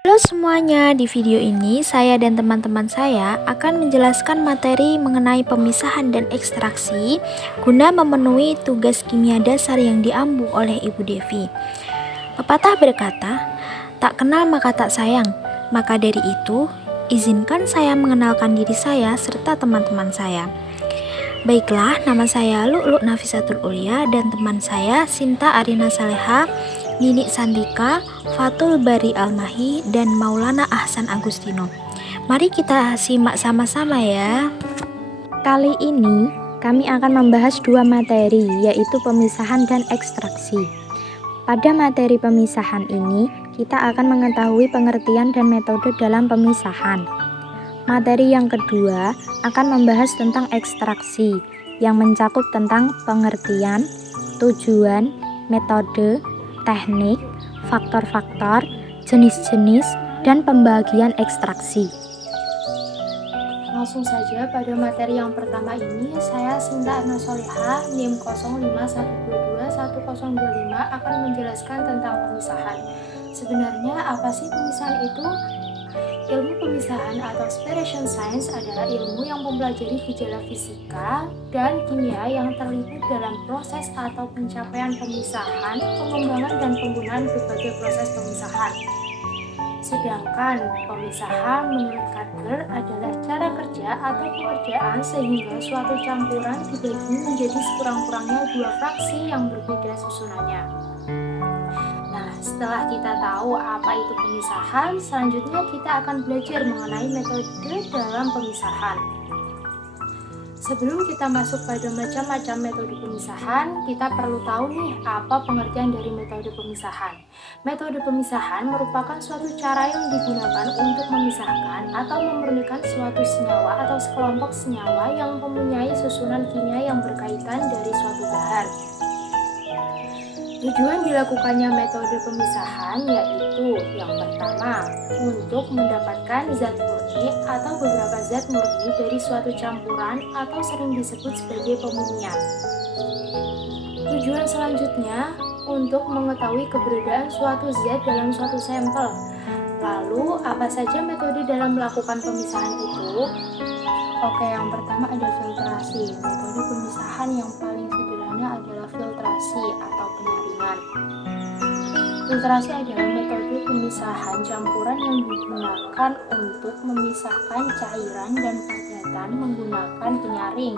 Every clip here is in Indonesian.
Halo semuanya, di video ini saya dan teman-teman saya akan menjelaskan materi mengenai pemisahan dan ekstraksi guna memenuhi tugas kimia dasar yang diampu oleh Ibu Devi. Pepatah berkata, tak kenal maka tak sayang. Maka dari itu, izinkan saya mengenalkan diri saya serta teman-teman saya. Baiklah, nama saya Lu'lu Nafisatul Ulia dan teman saya Sinta Arina Saleha, Nini Santika, Fatul Bari Almahi, dan Maulana Ahsan Agustino. Mari kita simak sama-sama ya. Kali ini kami akan membahas dua materi, yaitu pemisahan dan ekstraksi. Pada materi pemisahan ini, kita akan mengetahui pengertian dan metode dalam pemisahan. Materi yang kedua akan membahas tentang ekstraksi, yang mencakup tentang pengertian, tujuan, metode, teknik, faktor-faktor, jenis-jenis, dan pembagian ekstraksi. Langsung saja pada materi yang pertama ini, saya Sinta Arina Soleha, NIM 0512210025 akan menjelaskan tentang pemisahan. Sebenarnya apa sih pemisahan itu? Ilmu pemisahan atau separation science adalah ilmu yang mempelajari gejala fisika dan kimia yang terlibat dalam proses atau pencapaian pemisahan, pengembangan dan penggunaan berbagai proses pemisahan. Sedangkan pemisahan menurut Kepler adalah cara kerja atau pengerjaan sehingga suatu campuran dibagi menjadi sekurang-kurangnya dua fraksi yang berbeda susunannya. Nah, setelah kita tahu apa itu pemisahan, selanjutnya kita akan belajar mengenai metode dalam pemisahan. Sebelum kita masuk pada macam-macam metode pemisahan, kita perlu tahu nih apa pengertian dari metode pemisahan. Metode pemisahan merupakan suatu cara yang digunakan untuk memisahkan atau memurnikan suatu senyawa atau sekelompok senyawa yang mempunyai susunan kimia yang berkaitan dari suatu bahan. Tujuan dilakukannya metode pemisahan yaitu yang pertama, untuk mendapatkan zat murni atau beberapa zat murni dari suatu campuran atau sering disebut sebagai pemurnian. Tujuan selanjutnya, untuk mengetahui keberadaan suatu zat dalam suatu sampel. Lalu, apa saja metode dalam melakukan pemisahan itu? Oke, yang pertama ada filtrasi. Metode pemisahan yang paling sederhana adalah filtrasi atau penyaringan. Filtrasi adalah metode pemisahan campuran yang digunakan untuk memisahkan cairan dan padatan menggunakan penyaring.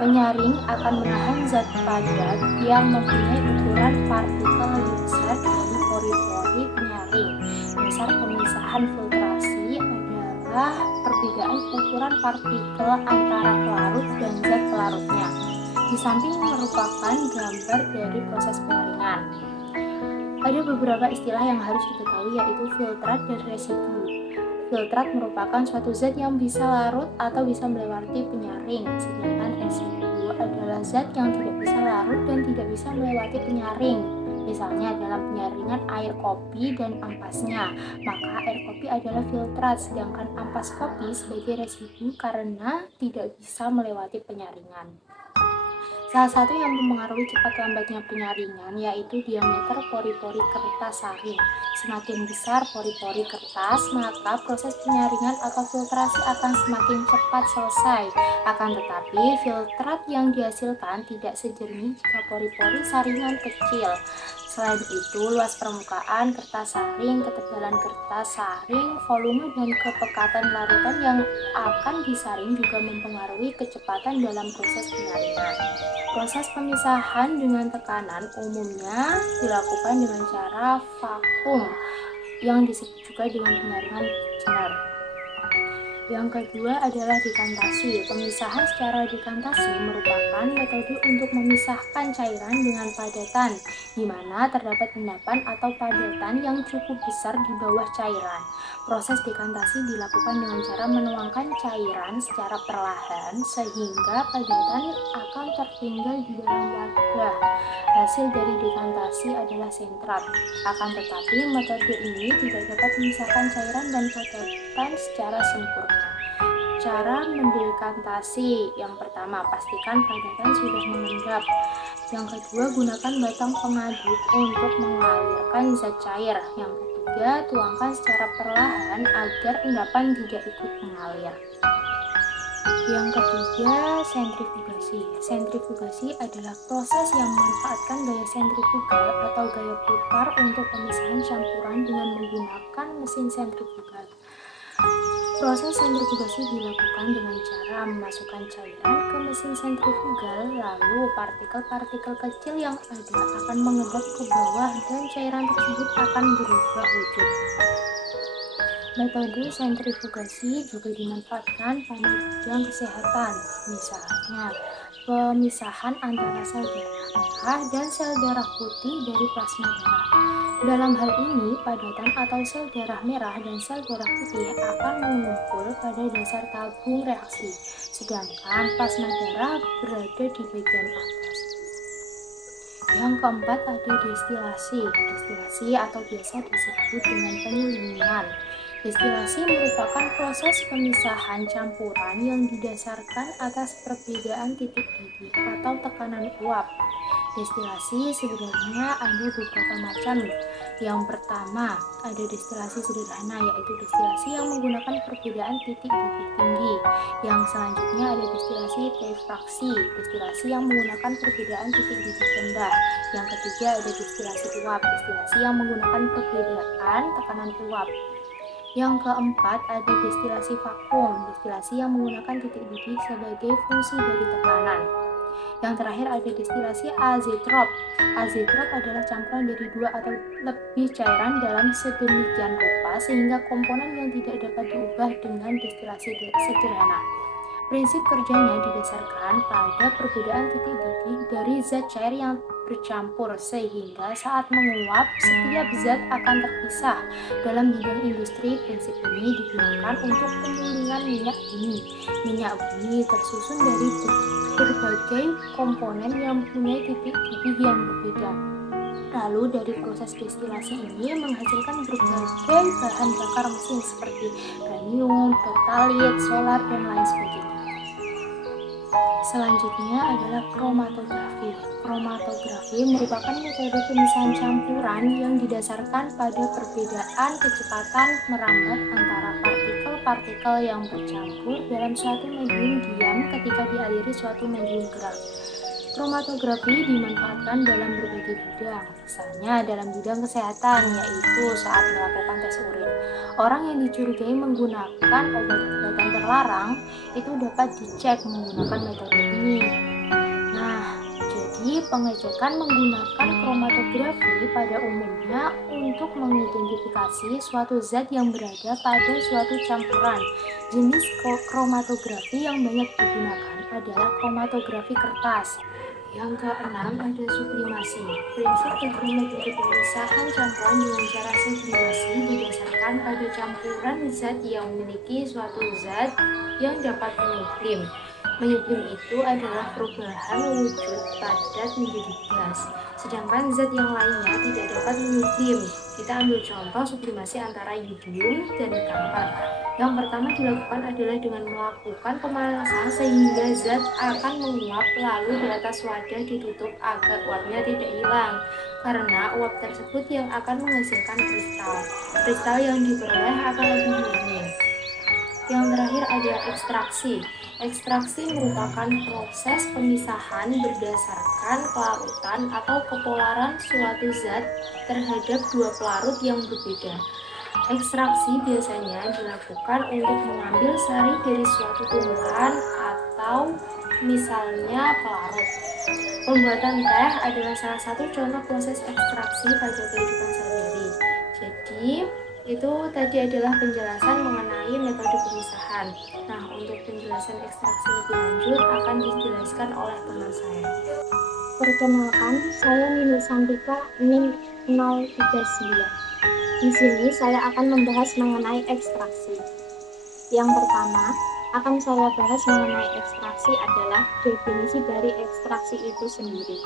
Penyaring akan menahan zat padat yang mempunyai ukuran partikel lebih besar dari pori-pori penyaring. Dasar pemisahan filtrasi adalah perbedaan ukuran partikel antara pelarut dan zat pelarutnya. Di samping merupakan gambar dari proses penyaringan. Ada beberapa istilah yang harus diketahui yaitu filtrat dan residu. Filtrat merupakan suatu zat yang bisa larut atau bisa melewati penyaring, sedangkan residu adalah zat yang tidak bisa larut dan tidak bisa melewati penyaring. Misalnya dalam penyaringan air kopi dan ampasnya, maka air kopi adalah filtrat, sedangkan ampas kopi sebagai residu karena tidak bisa melewati penyaringan. Salah satu yang mempengaruhi cepat lambatnya penyaringan yaitu diameter pori-pori kertas saring. Semakin besar pori-pori kertas, maka proses penyaringan atau filtrasi akan semakin cepat selesai. Akan tetapi, filtrat yang dihasilkan tidak sejernih jika pori-pori saringan kecil. Selain itu, luas permukaan kertas saring, ketebalan kertas saring, volume dan kepekatan larutan yang akan disaring juga mempengaruhi kecepatan dalam proses penyaringan. Proses pemisahan dengan tekanan umumnya dilakukan dengan cara vakum yang disebut juga dengan penyaringan Jenner. Yang kedua adalah dekantasi. Pemisahan secara dekantasi merupakan metode untuk memisahkan cairan dengan padatan, di mana terdapat endapan atau padatan yang cukup besar di bawah cairan. Proses dekantasi dilakukan dengan cara menuangkan cairan secara perlahan sehingga padatan akan tertinggal di dalam wadah. Hasil dari dekantasi adalah sentrat. Akan tetapi, metode ini tidak dapat memisahkan cairan dan padatan secara sempurna. Cara mendekantasi: yang pertama, pastikan padatan sudah mengendap. Yang kedua, gunakan batang pengaduk untuk mengalirkan zat cair. Yang ketiga, ketiga, tuangkan secara perlahan agar endapan tidak ikut mengalir. Yang ketiga, sentrifugasi. Sentrifugasi adalah proses yang memanfaatkan gaya sentrifugal atau gaya putar untuk pemisahan campuran dengan menggunakan mesin sentrifugal. Proses sentrifugasi dilakukan dengan cara memasukkan cairan ke mesin sentrifugal, lalu partikel-partikel kecil yang ada akan mengendap ke bawah dan cairan tersebut akan berubah wujud. Metode sentrifugasi juga dimanfaatkan pada bidang kesehatan, misalnya pemisahan antara sel darah merah dan sel darah putih dari plasma darah. Dalam hal ini, padatan atau sel darah merah dan sel darah putih akan mengumpul pada dasar tabung reaksi, sedangkan plasma darah berada di bagian atas. Yang keempat ada destilasi. Destilasi atau biasa disebut dengan penyulingan. Destilasi merupakan proses pemisahan campuran yang didasarkan atas perbedaan titik didih atau tekanan uap. Destilasi sebenarnya ada beberapa macam. Yang pertama, ada destilasi sederhana, yaitu destilasi yang menggunakan perbedaan titik didih tinggi. Yang selanjutnya ada destilasi refraksi, destilasi yang menggunakan perbedaan titik didih rendah. Yang ketiga ada destilasi uap, destilasi yang menggunakan perbedaan tekanan uap. Yang keempat ada destilasi vakum, destilasi yang menggunakan titik didih sebagai fungsi dari tekanan. Yang terakhir ada destilasi azeotrop. Azeotrop adalah campuran dari 2 atau lebih cairan dalam sedemikian rupa sehingga komponen yang tidak dapat diubah dengan destilasi sederhana. Prinsip kerjanya didasarkan pada perbedaan titik didih dari zat cair yang bercampur sehingga saat menguap setiap zat akan terpisah. Dalam bidang industri, prinsip ini digunakan untuk penyulingan minyak bumi. Minyak bumi tersusun dari berbagai komponen yang mempunyai titik didih yang berbeda. Lalu dari proses destilasi ini menghasilkan berbagai bahan bakar mesin seperti premium, pertalit, solar, dan lain sebagainya. Selanjutnya adalah kromatografi. Kromatografi merupakan metode pemisahan campuran yang didasarkan pada perbedaan kecepatan merambat antara partikel-partikel yang bercampur dalam suatu medium diam ketika dialiri suatu medium gerak. Kromatografi dimanfaatkan dalam berbagai bidang, misalnya dalam bidang kesehatan, yaitu saat melakukan tes urin. Orang yang dicurigai menggunakan obat-obatan terlarang itu dapat dicek menggunakan metode ini. Nah, jadi pengecekan menggunakan kromatografi pada umumnya untuk mengidentifikasi suatu zat yang berada pada suatu campuran. Jenis kromatografi yang banyak digunakan adalah kromatografi kertas. Yang keenam ada sublimasi. Prinsip kerja metode pemisahan campuran dengan cara sublimasi didasarkan pada campuran zat yang memiliki suatu zat yang dapat menyublim. Menyublim itu adalah perubahan wujud padat menjadi gas, sedangkan zat yang lainnya tidak dapat menyublim. Kita ambil contoh sublimasi antara yodium dan kamper. Yang pertama dilakukan adalah dengan melakukan pemanasan sehingga zat akan menguap, lalu di atas wadah ditutup agar uapnya tidak hilang, karena uap tersebut yang akan menghasilkan kristal. Kristal yang diperoleh akan lebih murni. Yang terakhir ada ekstraksi. Ekstraksi merupakan proses pemisahan berdasarkan kelarutan atau kepolaran suatu zat terhadap dua pelarut yang berbeda. Ekstraksi biasanya dilakukan untuk mengambil sari dari suatu tumbuhan atau misalnya pelarut. Pembuatan teh adalah salah satu contoh proses ekstraksi pada kehidupan sehari-hari. Jadi, itu tadi adalah penjelasan mengenai metode pemisahan. Nah, untuk penjelasan ekstraksi lebih lanjut akan dijelaskan oleh teman saya. Perkenalkan, saya Nini Santika NIM 039. Di sini saya akan membahas mengenai ekstraksi. Yang pertama, akan saya bahas mengenai ekstraksi adalah definisi dari ekstraksi itu sendiri.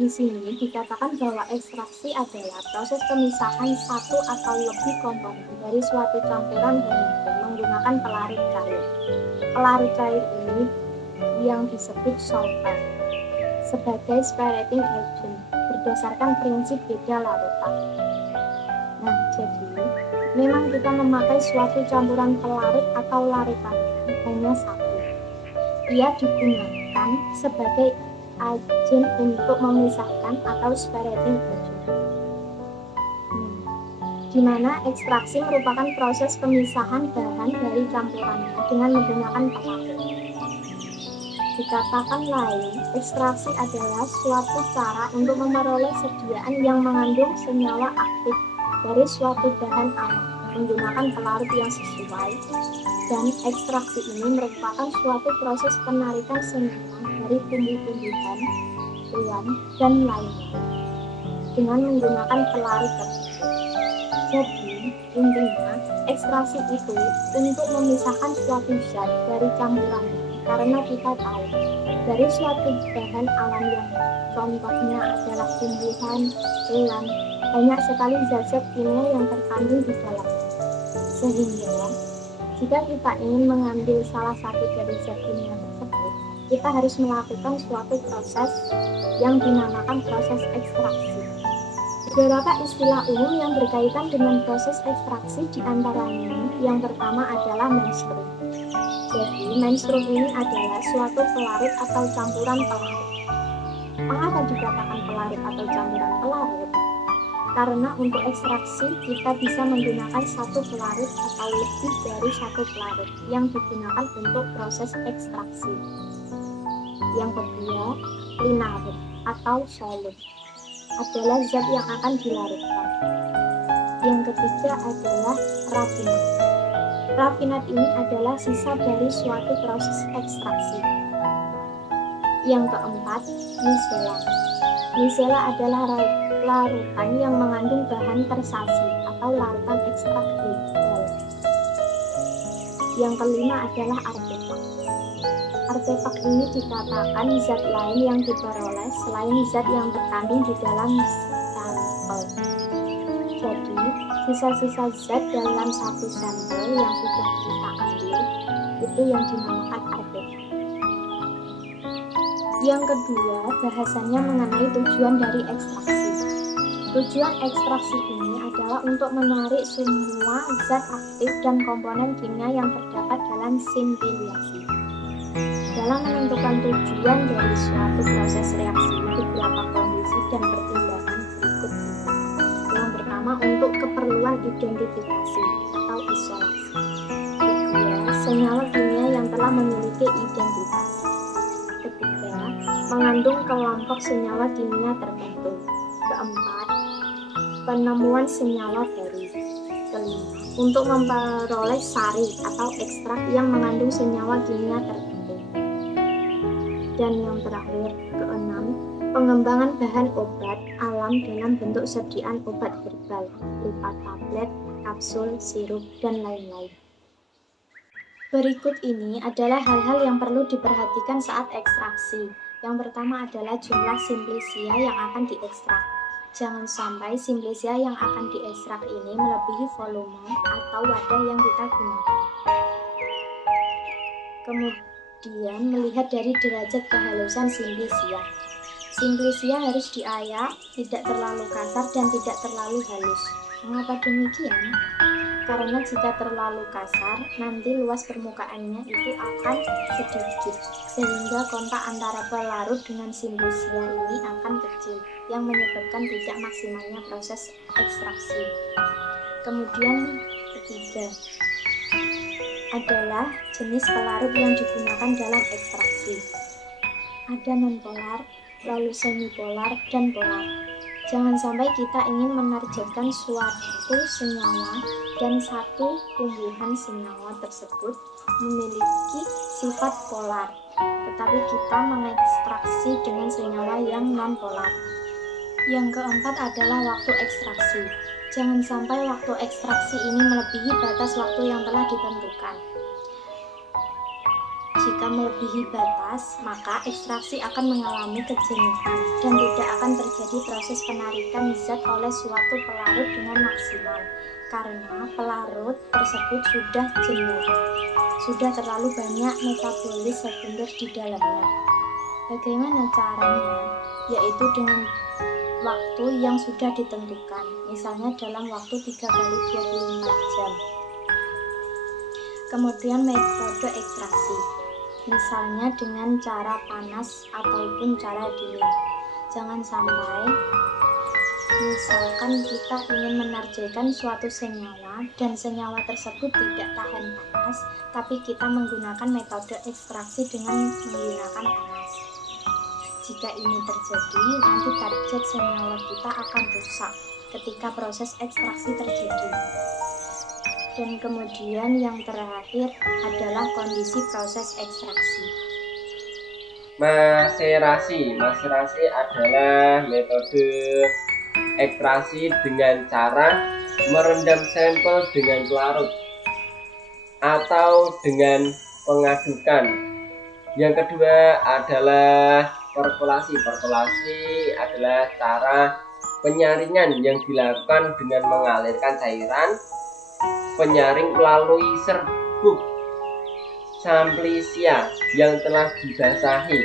Di sini dikatakan bahwa ekstraksi adalah proses pemisahan satu atau lebih komponen dari suatu campuran bahan menggunakan pelarut cair. Pelarut cair ini yang disebut solvent sebagai separating agent berdasarkan prinsip beda larutan. Nah, memang kita memakai suatu campuran pelarut atau larutan, hanya satu. Ia digunakan sebagai agen untuk memisahkan atau separating agent, di mana ekstraksi merupakan proses pemisahan bahan dari campurannya dengan menggunakan pelarut. Dikatakan lain, ekstraksi adalah suatu cara untuk memperoleh sediaan yang mengandung senyawa aktif dari suatu bahan alam menggunakan pelarut yang sesuai, dan ekstraksi ini merupakan suatu proses penarikan senyawa dari tumbuh-tumbuhan, hewan, dan lainnya dengan menggunakan pelarut tersebut. Jadi, intinya, ekstraksi itu untuk memisahkan suatu zat dari campurannya, karena kita tahu dari suatu bahan alam yang contohnya adalah tumbuhan, hewan, banyak sekali zat-zat kimia yang terkandung di dalamnya. Sehingga, jika kita ingin mengambil salah satu dari zat kimia tersebut, kita harus melakukan suatu proses yang dinamakan proses ekstraksi. Beberapa istilah umum yang berkaitan dengan proses ekstraksi diantaranya yang pertama adalah mainstream. Jadi, mainstream ini adalah suatu pelarut atau campuran pelarut. Mengapa dikatakan pelarut atau campuran pelarut? Karena untuk ekstraksi kita bisa menggunakan satu pelarut atau lebih dari satu pelarut yang digunakan untuk proses ekstraksi. Yang kedua, linarut atau solid adalah zat yang akan dilarutkan. Yang ketiga adalah rafinat. Rafinat ini adalah sisa dari suatu proses ekstraksi. Yang keempat, misela. Misela adalah larutan yang mengandung bahan tersasi atau larutan ekstraksi. Yang kelima adalah artefak. Artefak ini dikatakan zat lain yang diperoleh selain zat yang terkandung di dalam sampel. Jadi, sisa-sisa zat dalam satu sampel yang sudah kita ambil itu yang dinamakan artefak. Yang kedua, bahasannya mengenai tujuan dari ekstraksi. Tujuan ekstraksi ini adalah untuk menarik semua zat aktif dan komponen kimia yang terdapat dalam simpliasi. Dalam menentukan tujuan dari suatu proses reaksi, beberapa kondisi dan pertimbangan berikut ini. Yang pertama, untuk keperluan identifikasi atau isolasi. Kedua, senyawa kimia yang telah memiliki identitas. Ketiga, mengandung kelompok senyawa kimia tertentu. Keempat, penemuan senyawa baru. Kelima, untuk memperoleh sari atau ekstrak yang mengandung senyawa kimia tertentu. Dan yang terakhir, keenam, pengembangan bahan obat alam dalam bentuk sediaan obat herbal berupa tablet, kapsul, sirup, dan lain-lain. Berikut ini adalah hal-hal yang perlu diperhatikan saat ekstraksi. Yang pertama adalah jumlah simplisia yang akan diekstrak. Jangan sampai simplisia yang akan diekstrak ini melebihi volume atau wadah yang kita gunakan. Kemudian melihat dari derajat kehalusan simplisia. Simplisia harus diayak, tidak terlalu kasar dan tidak terlalu halus. Mengapa demikian? Karena jika terlalu kasar, nanti luas permukaannya itu akan sedikit, sehingga kontak antara pelarut dengan simplisia ini akan kecil, yang menyebabkan tidak maksimalnya proses ekstraksi. Kemudian ketiga adalah jenis pelarut yang digunakan dalam ekstraksi. Ada nonpolar, lalu semipolar, dan polar. Jangan sampai kita ingin menargetkan suatu senyawa dan satu tumbuhan senyawa tersebut memiliki sifat polar, tetapi kita mengekstraksi dengan senyawa yang non-polar. Yang keempat adalah waktu ekstraksi. Jangan sampai waktu ekstraksi ini melebihi batas waktu yang telah ditentukan. Jika melebihi batas, maka ekstraksi akan mengalami kejenuhan dan tidak akan terjadi proses penarikan zat oleh suatu pelarut dengan maksimal, karena pelarut tersebut sudah jenuh, sudah terlalu banyak metabolis sekunder di dalamnya. Bagaimana caranya? Yaitu dengan waktu yang sudah ditentukan, misalnya dalam waktu 3 kali 25 jam. Kemudian metode ekstraksi, misalnya dengan cara panas ataupun cara dingin. Jangan sampai misalkan kita ingin menargetkan suatu senyawa dan senyawa tersebut tidak tahan panas, tapi kita menggunakan metode ekstraksi dengan menggunakan panas. Jika ini terjadi, nanti target senyawa kita akan rusak ketika proses ekstraksi terjadi. Dan kemudian yang terakhir adalah kondisi proses ekstraksi. Maserasi adalah metode ekstraksi dengan cara merendam sampel dengan pelarut atau dengan pengadukan. Yang kedua adalah perkolasi. Perkolasi adalah cara penyaringan yang dilakukan dengan mengalirkan cairan penyaring melalui serbuk samplisia yang telah dibasahi.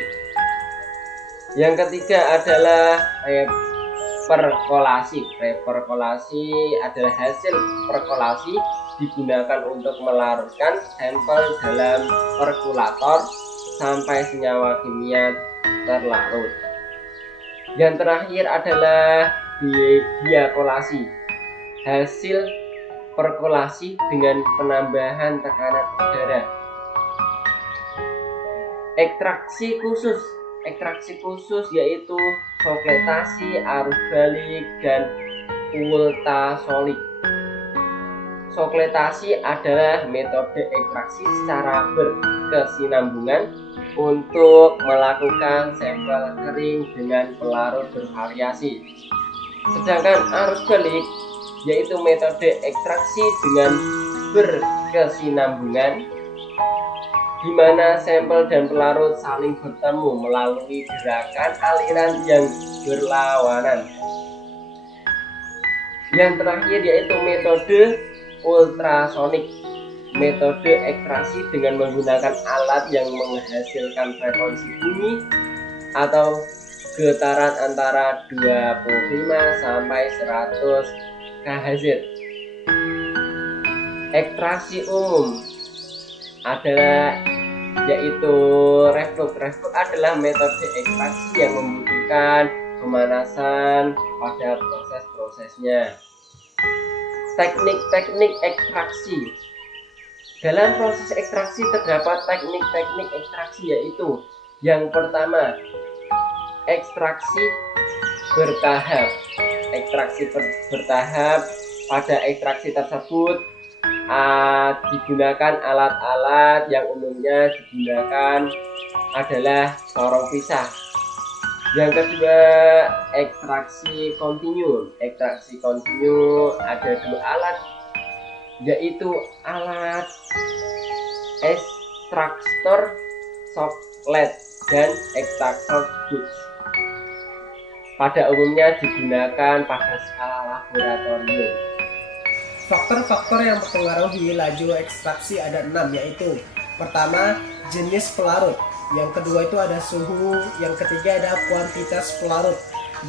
Yang ketiga adalah reperkolasi. Reperkolasi adalah hasil perkolasi digunakan untuk melarutkan sampel dalam perkulator sampai senyawa kimia terlarut. Yang terakhir adalah diakolasi. Hasil perkolasi dengan penambahan tekanan udara. Ekstraksi khusus yaitu sokletasi, arus balik, dan ultrasonik. Sokletasi adalah metode ekstraksi secara berkesinambungan untuk melakukan sampel kering dengan pelarut bervariasi. Sedangkan arus balik yaitu metode ekstraksi dengan berkesinambungan di mana sampel dan pelarut saling bertemu melalui gerakan aliran yang berlawanan. Yang terakhir yaitu metode ultrasonik. Metode ekstraksi dengan menggunakan alat yang menghasilkan frekuensi bumi atau getaran antara 25 sampai 100 kHz. Ekstraksi umum adalah yaitu reflux. Reflux adalah metode ekstraksi yang membutuhkan pemanasan pada proses-prosesnya. Teknik-teknik ekstraksi. Dalam proses ekstraksi terdapat teknik-teknik ekstraksi yaitu yang pertama, ekstraksi bertahap. Ekstraksi bertahap, pada ekstraksi tersebut digunakan alat-alat yang umumnya digunakan adalah sorong pisah. Yang kedua, ekstraksi kontinu. Ekstraksi kontinu ada dua alat, yaitu alat ekstraktor soklet dan ekstraktor Busch. Pada umumnya digunakan pada skala laboratorium. Faktor-faktor yang mempengaruhi laju ekstraksi ada 6, yaitu pertama, jenis pelarut. Yang kedua itu ada suhu. Yang ketiga ada kuantitas pelarut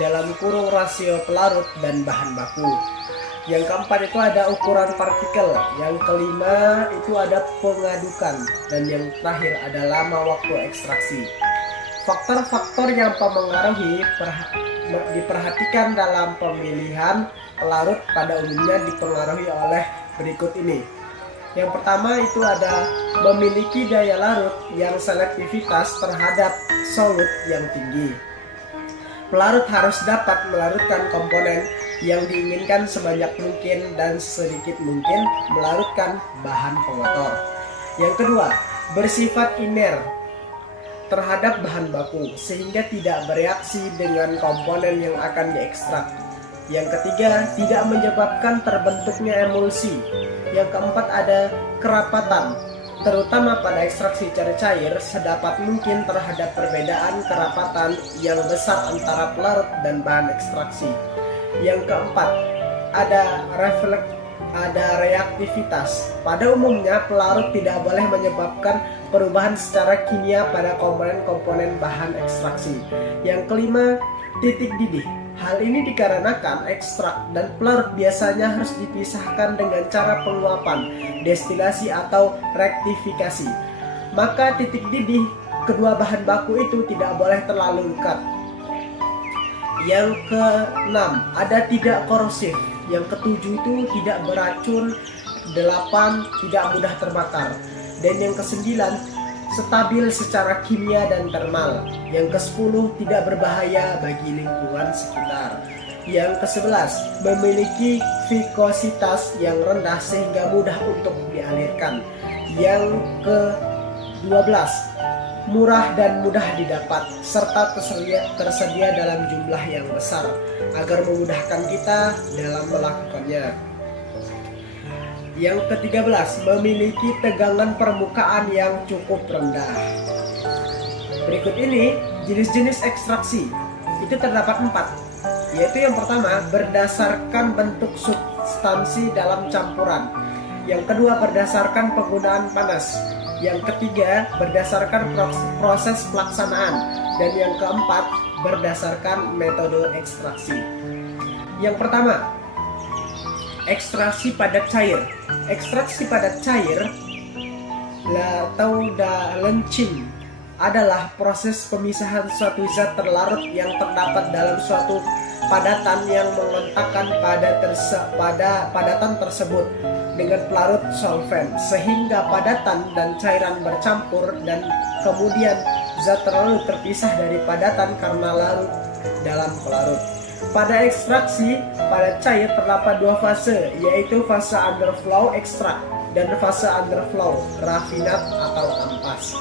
dalam kurung rasio pelarut dan bahan baku. Yang keempat itu ada ukuran partikel. Yang kelima itu ada pengadukan. Dan yang terakhir ada lama waktu ekstraksi. Faktor-faktor yang mempengaruhi diperhatikan dalam pemilihan pelarut pada umumnya dipengaruhi oleh berikut ini. Yang pertama itu ada memiliki daya larut yang selektivitas terhadap solut yang tinggi. Pelarut harus dapat melarutkan komponen yang diinginkan sebanyak mungkin dan sedikit mungkin melarutkan bahan pengotor. Yang kedua, bersifat iner terhadap bahan baku sehingga tidak bereaksi dengan komponen yang akan diekstrak. Yang ketiga, tidak menyebabkan terbentuknya emulsi. Yang keempat ada kerapatan, terutama pada ekstraksi cair sedapat mungkin terhadap perbedaan kerapatan yang besar antara pelarut dan bahan ekstraksi. Yang keempat, ada reaktivitas. Pada umumnya pelarut tidak boleh menyebabkan perubahan secara kimia pada komponen-komponen bahan ekstraksi. Yang kelima, titik didih. Hal ini dikarenakan ekstrak dan pelarut biasanya harus dipisahkan dengan cara penguapan, destilasi atau rektifikasi. Maka titik didih kedua bahan baku itu tidak boleh terlalu dekat. Yang keenam, ada tidak korosif. Yang ketujuh itu tidak beracun. 8, tidak mudah terbakar. Dan yang kesembilan, stabil secara kimia dan termal. Yang ke-10, tidak berbahaya bagi lingkungan sekitar. Yang ke-11, memiliki vikositas yang rendah sehingga mudah untuk dialirkan. Yang ke-12, murah dan mudah didapat serta tersedia dalam jumlah yang besar agar memudahkan kita dalam melakukannya. Yang ke-13, memiliki tegangan permukaan yang cukup rendah. Berikut ini jenis-jenis ekstraksi. Itu terdapat 4, yaitu yang pertama, berdasarkan bentuk substansi dalam campuran. Yang kedua, berdasarkan penggunaan panas. Yang ketiga, berdasarkan proses pelaksanaan. Dan yang keempat, berdasarkan metode ekstraksi. Yang pertama, ekstraksi padat cair. Ekstraksi padat cair atau leaching adalah proses pemisahan suatu zat terlarut yang terdapat dalam suatu padatan yang mengentakkan padatan tersebut dengan pelarut solvent sehingga padatan dan cairan bercampur dan kemudian zat terlarut terpisah dari padatan karena larut dalam pelarut. Pada ekstraksi padat cair terdapat 2 fase, yaitu fase underflow ekstrak dan fase underflow raffinat atau ampas.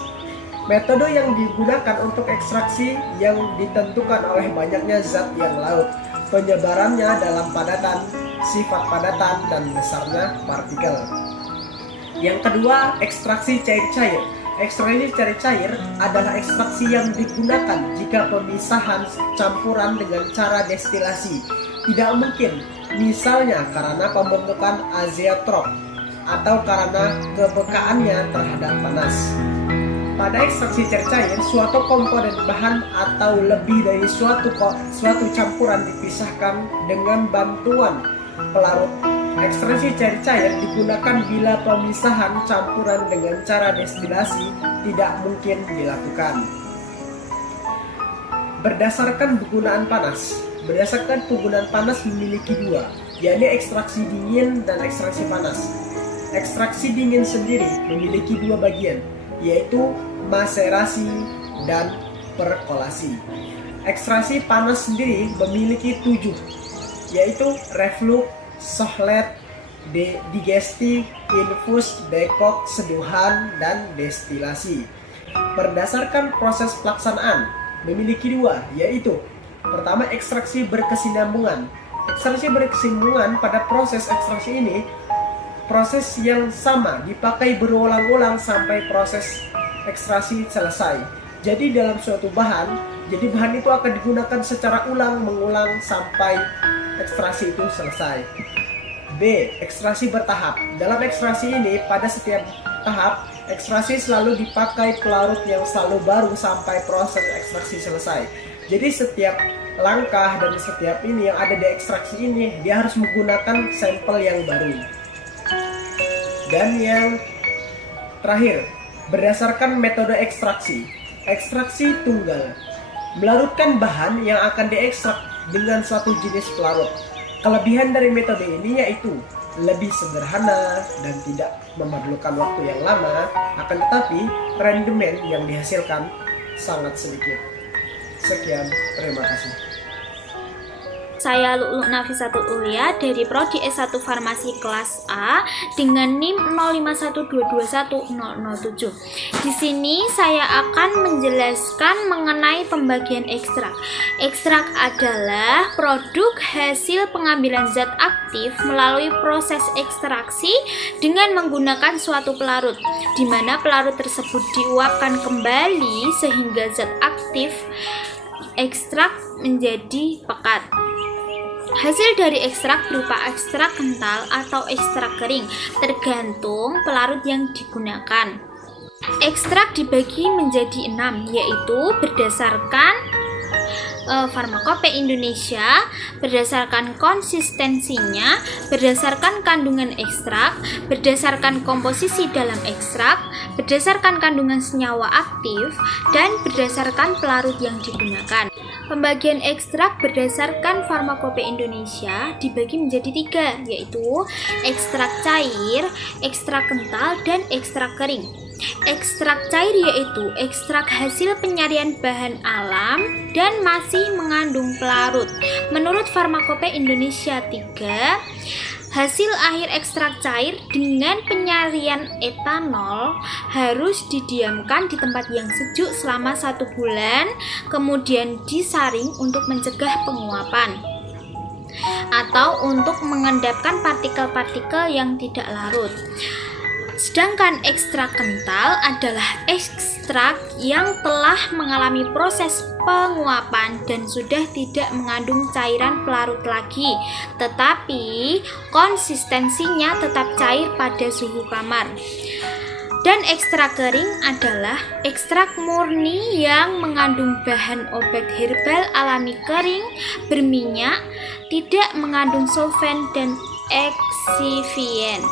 Metode yang digunakan untuk ekstraksi yang ditentukan oleh banyaknya zat yang larut, penyebarannya dalam padatan, sifat padatan, dan besarnya partikel. Yang kedua, ekstraksi cair-cair. Ekstraksi cair-cair adalah ekstraksi yang digunakan jika pemisahan campuran dengan cara destilasi tidak mungkin, misalnya karena pembentukan azeotrop atau karena kepekaannya terhadap panas. Pada ekstraksi cair-cair, suatu komponen bahan atau lebih dari suatu campuran dipisahkan dengan bantuan pelarut. Ekstraksi cair-cair digunakan bila pemisahan campuran dengan cara destilasi tidak mungkin dilakukan. Berdasarkan penggunaan panas. Berdasarkan penggunaan panas memiliki 2, yakni ekstraksi dingin dan ekstraksi panas. Ekstraksi dingin sendiri memiliki 2 bagian, yaitu maserasi dan perkolasi. Ekstraksi panas sendiri memiliki 7, yaitu reflux, sohlet, digesti, infus, dekok, seduhan, dan destilasi. Berdasarkan proses pelaksanaan memiliki 2, yaitu pertama, ekstraksi berkesinambungan. Ekstraksi berkesinambungan pada proses ekstraksi ini proses yang sama dipakai berulang-ulang sampai proses ekstraksi selesai. Jadi dalam suatu bahan, bahan itu akan digunakan secara mengulang sampai ekstraksi itu selesai. B. Ekstraksi bertahap. Dalam ekstraksi ini, pada setiap tahap, ekstraksi selalu dipakai pelarut yang selalu baru sampai proses ekstraksi selesai. Jadi setiap langkah dan setiap ini yang ada di ekstraksi ini, dia harus menggunakan sampel yang baru. Dan yang terakhir, berdasarkan metode ekstraksi. Ekstraksi tunggal. Melarutkan bahan yang akan diekstrak dengan suatu jenis pelarut. Kelebihan dari metode ini yaitu lebih sederhana dan tidak memerlukan waktu yang lama, akan tetapi rendemen yang dihasilkan sangat sedikit. Sekian, terima kasih. Saya Lu'lu Nafisatul Ulia dari Prodi S1 Farmasi kelas A dengan NIM 0512210007. Di sini saya akan menjelaskan mengenai pembagian ekstrak. Ekstrak adalah produk hasil pengambilan zat aktif melalui proses ekstraksi dengan menggunakan suatu pelarut, di mana pelarut tersebut diuapkan kembali sehingga zat aktif ekstrak menjadi pekat. Hasil dari ekstrak berupa ekstrak kental atau ekstrak kering, tergantung pelarut yang digunakan. Ekstrak dibagi menjadi 6, yaitu berdasarkan Farmakope Indonesia berdasarkan konsistensinya, berdasarkan kandungan ekstrak, berdasarkan komposisi dalam ekstrak, berdasarkan kandungan senyawa aktif, dan berdasarkan pelarut yang digunakan. Pembagian ekstrak berdasarkan Farmakope Indonesia dibagi menjadi 3, yaitu ekstrak cair, ekstrak kental, dan ekstrak kering. Ekstrak cair yaitu ekstrak hasil penyarian bahan alam dan masih mengandung pelarut. Menurut Farmakope Indonesia 3, hasil akhir ekstrak cair dengan penyarian etanol harus didiamkan di tempat yang sejuk selama 1 bulan, kemudian disaring untuk mencegah penguapan atau untuk mengendapkan partikel-partikel yang tidak larut. Sedangkan ekstrak kental adalah ekstrak yang telah mengalami proses penguapan dan sudah tidak mengandung cairan pelarut lagi, tetapi konsistensinya tetap cair pada suhu kamar. Dan ekstrak kering adalah ekstrak murni yang mengandung bahan obat herbal alami kering, berminyak, tidak mengandung solvent dan eksifien.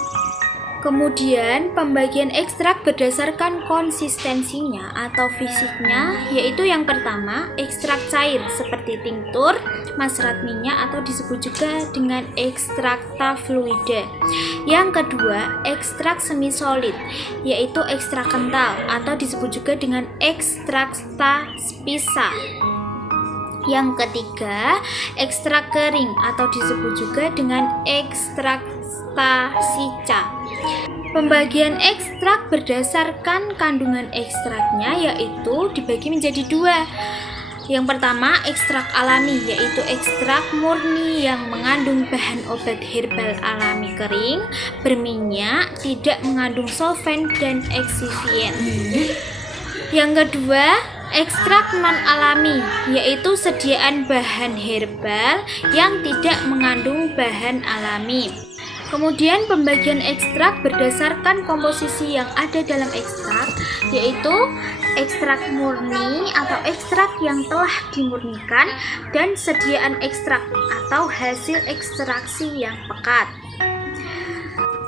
Kemudian pembagian ekstrak berdasarkan konsistensinya atau fisiknya, yaitu yang pertama ekstrak cair seperti tinktur, maserat minyak atau disebut juga dengan ekstrakta fluida. Yang kedua ekstrak semi solid, yaitu ekstrak kental atau disebut juga dengan ekstrakta spisa. Yang ketiga ekstrak kering atau disebut juga dengan ekstrakta sica. Pembagian ekstrak berdasarkan kandungan ekstraknya yaitu dibagi menjadi 2. Yang pertama ekstrak alami, yaitu ekstrak murni yang mengandung bahan obat herbal alami kering, berminyak, tidak mengandung solvent dan eksifien. Yang kedua ekstrak non-alami, yaitu sediaan bahan herbal yang tidak mengandung bahan alami. Kemudian pembagian ekstrak berdasarkan komposisi yang ada dalam ekstrak, yaitu ekstrak murni atau ekstrak yang telah dimurnikan dan sediaan ekstrak atau hasil ekstraksi yang pekat.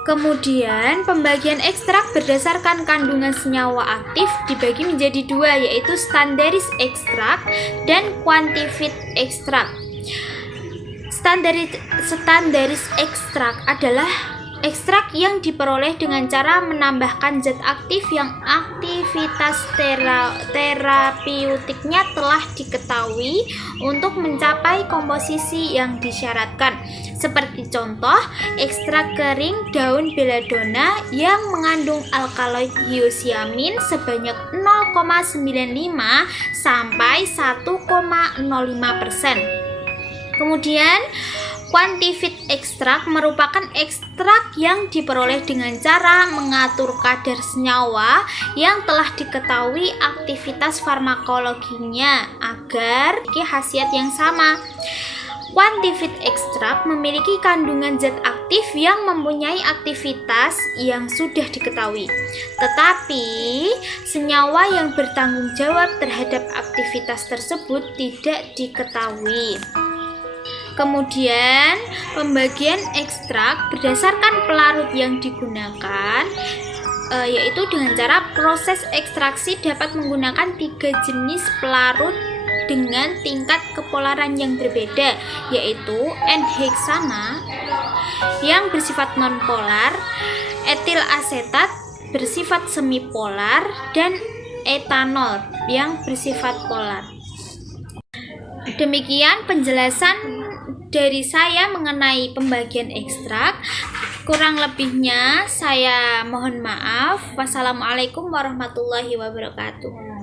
Kemudian pembagian ekstrak berdasarkan kandungan senyawa aktif dibagi menjadi 2, yaitu standaris ekstrak dan quantified ekstrak. Standaris ekstrak adalah ekstrak yang diperoleh dengan cara menambahkan zat aktif yang aktivitas terapeutiknya telah diketahui untuk mencapai komposisi yang disyaratkan. Seperti contoh, ekstrak kering daun belladonna yang mengandung alkaloid hyoscyamin sebanyak 0,95 sampai 1,05%. Kemudian quantified ekstrak merupakan ekstrak yang diperoleh dengan cara mengatur kadar senyawa yang telah diketahui aktivitas farmakologinya agar memiliki khasiat yang sama. Quantified ekstrak memiliki kandungan zat aktif yang mempunyai aktivitas yang sudah diketahui, tetapi senyawa yang bertanggung jawab terhadap aktivitas tersebut tidak diketahui. Kemudian pembagian ekstrak berdasarkan pelarut yang digunakan, yaitu dengan cara proses ekstraksi dapat menggunakan 3 jenis pelarut dengan tingkat kepolaran yang berbeda, yaitu N-heksana yang bersifat nonpolar, etil asetat bersifat semipolar, dan etanol yang bersifat polar. Demikian penjelasan dari saya mengenai pembagian ekstrak. Kurang lebihnya saya mohon maaf. Wassalamualaikum warahmatullahi wabarakatuh.